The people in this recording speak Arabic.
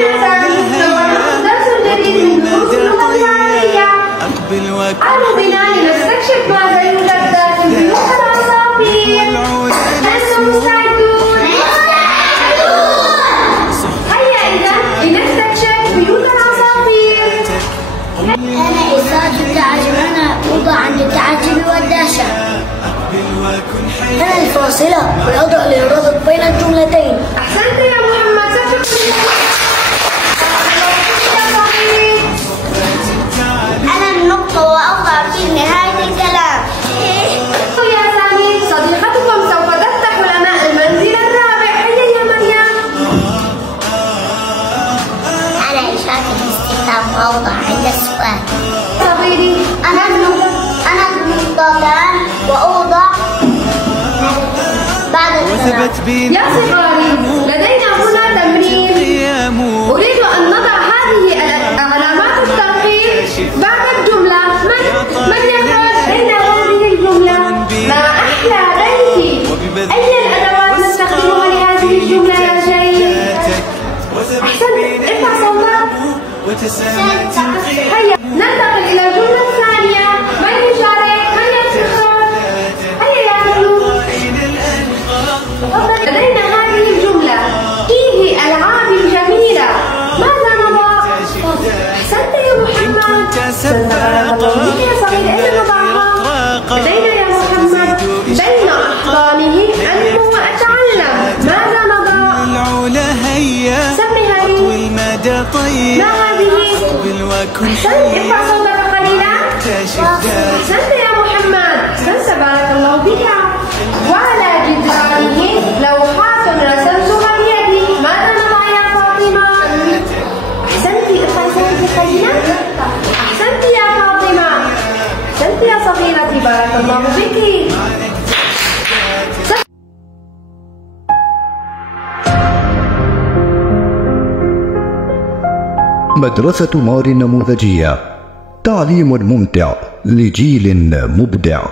يا سامي، سوف درس جديد من دروس اللغة العربية. قالوا بنا لنستكشف ماذا يوجد داخل بيوت العصافير. أنتم مستعدون؟ هيا إذا لنستكشف بيوت العصافير. أنا إسعاد التعجب، أنا أوضع عند التعجب والدهشة. أنا الفاصلة وأضع الرابط بين الجملتين. أحسنت يا محمد، أنا النقطة وأوضع في نهاية الكلام. يا سامي، صديقتكم سوف تفتح لنا المنزل الرابع. هيا يا مريم. أنا إشارة الاستفهام وأوضع عند السؤال. صغيري، أنا النقطتان وأوضع بعد الكلام. يا صغاري، لدينا هنا تمرين. أريد أن نضع هذه علامات الترقيم بعد الجملة. من يقول بين هذه الجملة؟ ما أحلى بيتي. أي الأدوات نستخدمها لهذه الجملة يا جيد؟ أحسنت، ارفع صوتك. هيا ننتقل إلى الجملة الثانية. من يشارك؟ من يفتخر؟ هيا يا ملوك. لدينا هذه الجملة: فيه ألعاب جميلة، ماذا نضع؟ أحسنت يا محمد. يا صغير، أين نضعها؟ لدينا يا محمد بين أحضانه أنمو وأتعلم، ماذا نضع؟ سمي هذه. ما هذه؟ أحسنت، ارفع صوتك قليلا. أحسنت يا محمد، أحسنت، بارك الله بك. وعلى جدرانه لوحات رسمتها بيدي، ماذا نضع يا فاطمة؟ أحسنت، ارفعي صوتك قليلا. أحسنت يا فاطمة، أحسنت يا صغيرتي، بارك الله بك. مدرسة مار النموذجية، تعليم ممتع لجيل مبدع.